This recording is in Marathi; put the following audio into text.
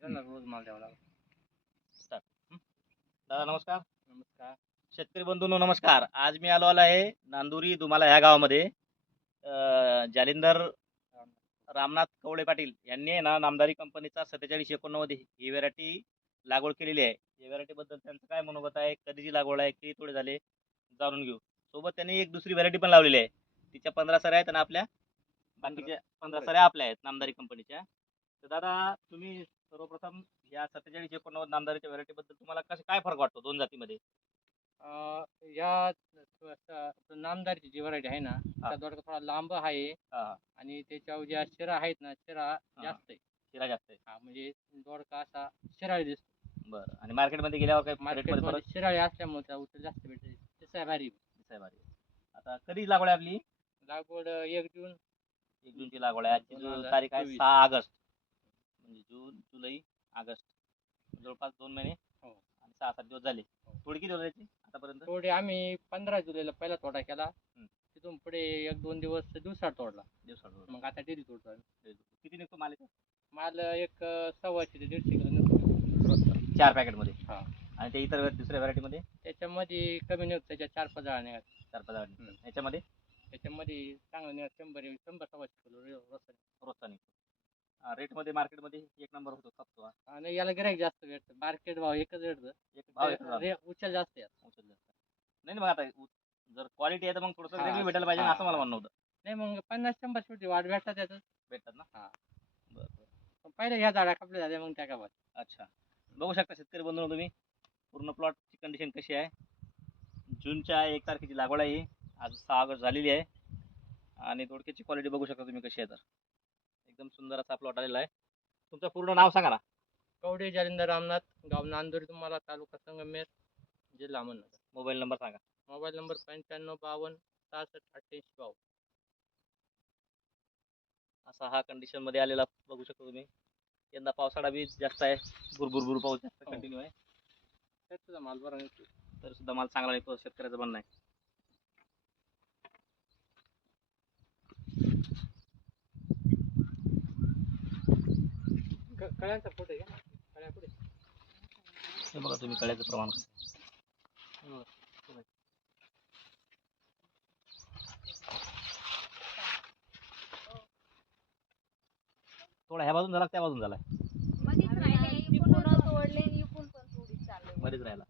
त्यांना रोज माल द्यावा लागतो. दादा नमस्कार. नमस्कार. शेतकरी बंधूंनो नमस्कार. आज मी आलो आलो आहे नांदुरी दुमाला ह्या गावामध्ये. अं, जालिंदर रामनाथ कवळे पाटील यांनी आहे ना नामदारी कंपनीचा सत्तेचाळीस एकोणनव्वद ही व्हेरायटी लागवड केलेली आहे. या व्हेरायटी बद्दल त्यांचं काय मनोगत आहे कधीची लागवड आहे किती तोडे झाले जाणून घेऊ. सोबत त्यांनी एक दुसरी व्हेरायटी पण लावलेली आहे. तिच्या पंधरा सऱ्या आहेत आणि आपल्या. बाकीच्या पंधरा सऱ्या आपल्या आहेत नामदारी कंपनीच्या. तर दादा तुम्ही सर्वप्रथम या सत्तेचाळीस एकोणनव्वद नामदारीच्या व्हेरायटी बद्दल तुम्हाला कसं काय फरक वाटतो दोन जातीमध्ये? अं, या नामदारीची जी व्हरायटी आहे ना त्या दोडका थोडा लांब आहे हा. आणि त्याच्यावर ज्या शिरा आहेत ना शिरा जास्त आहे. शिरा जास्त आहे. हा म्हणजे दोडका असा शिराळी दिसतो. बरं. आणि मार्केटमध्ये गेल्यावर काय रेटमध्ये फरक? मार्केटमध्ये शिराळी असल्यामुळे त्या उचल जास्त भेटते. तसं आहे भारी दिसाय भारी आता कधी लागवड आहे आपली? लागवड एक जून. एक जूनची लागवड आहे. आजची जो तारीख आहे. सहा ऑगस्ट. म्हणजे जून जुलै ऑगस्ट जवळपास दोन महिने हो. आणि सहा सात दिवस झाले हो. थोडी किती होती आतापर्यंत थोडे आम्ही पंधरा जुलैला पहिला तोडा केला. तिथून पुढे एक दोन दिवस दिवसात तोडला दिवसात मग आता डेली तोडतो आम्ही. किती निघतो माल? माल एक अं, सव्वाशे ते दीडशे किलो निघतो. चार पॅकेटमध्ये हा. आणि ते इतर दुसऱ्या व्हरायटीमध्ये त्याच्यामध्ये कमी निघतो त्याच्या चार पाच जाळ्या चार पाच हम्म. याच्यामध्ये त्याच्यामध्ये चांगलं निघत शंभर शंभर सव्वाशे किलो रोजचा निघतो. रोजचा निघतो रेटमध्ये मार्केटमध्ये एक नंबर होतो खपतो हा. आणि याला गिराईक जास्त भेटतं. मार्केट भाव एकच भेटतं एक भाव. रे- उचल जास्त उचल जास्त. नाही नाही, मग आता उ- जर क्वालिटी आहे तर मग थोडंसं हा, वेगळी भेटायला पाहिजे ना, हा, असं मला. म्हणणं होतं. नाही मग पन्नास शंभर शेवटी वाढ भेटतात त्याचं भेटतात ना? हा. बरं बरं. पण पहिले ह्या झाडा कापल्या झाल्या मग त्या का बस अच्छा. बघू शकता शेतकरी बंधूंनो तुम्ही. पूर्ण प्लॉटची कंडिशन कशी आहे. जूनच्या एक तारखेची लागवड आहे. ही. आज सहा ऑगस्ट झालेली आहे. आणि दोडक्याची क्वालिटी बघू शकता तुम्ही कशी आहे तर. एकदम सुंदर असा प्लॉट आलेला आहे. तुमचं पूर्ण नाव सांगा ना. कवडे जालिंदर रामनाथ गाव नांदुरी तुम्हाला तालुका संगमेर जिल्हा अहमदनगर. मोबाईल नंबर सांगा. मोबाईल नंबर पंच्याण्णव बावन्न सहासष्ट अठ्ठ्याऐंशी बावन्न. असा हा कंडिशनमध्ये आलेला बघू शकता तुम्ही. यंदा पावसाळा बी जास्त आहे. भुरभुर भुर पाऊस जास्त हो. कंटिन्यू आहे. त्यात तुझा माल बरा निघतो तर सुद्धा माल चांगला निघतो शेतकऱ्याचं म्हणणं आहे. कळ्यांचा फोटो घ्या कळ्या पुढे. हे बघा तुम्ही कळ्याचं प्रमाण कसं थोडा ह्या बाजून झाला त्या बाजून झाला? मध्येच राहिला पण तोडीत चालले. मध्येच राहिला.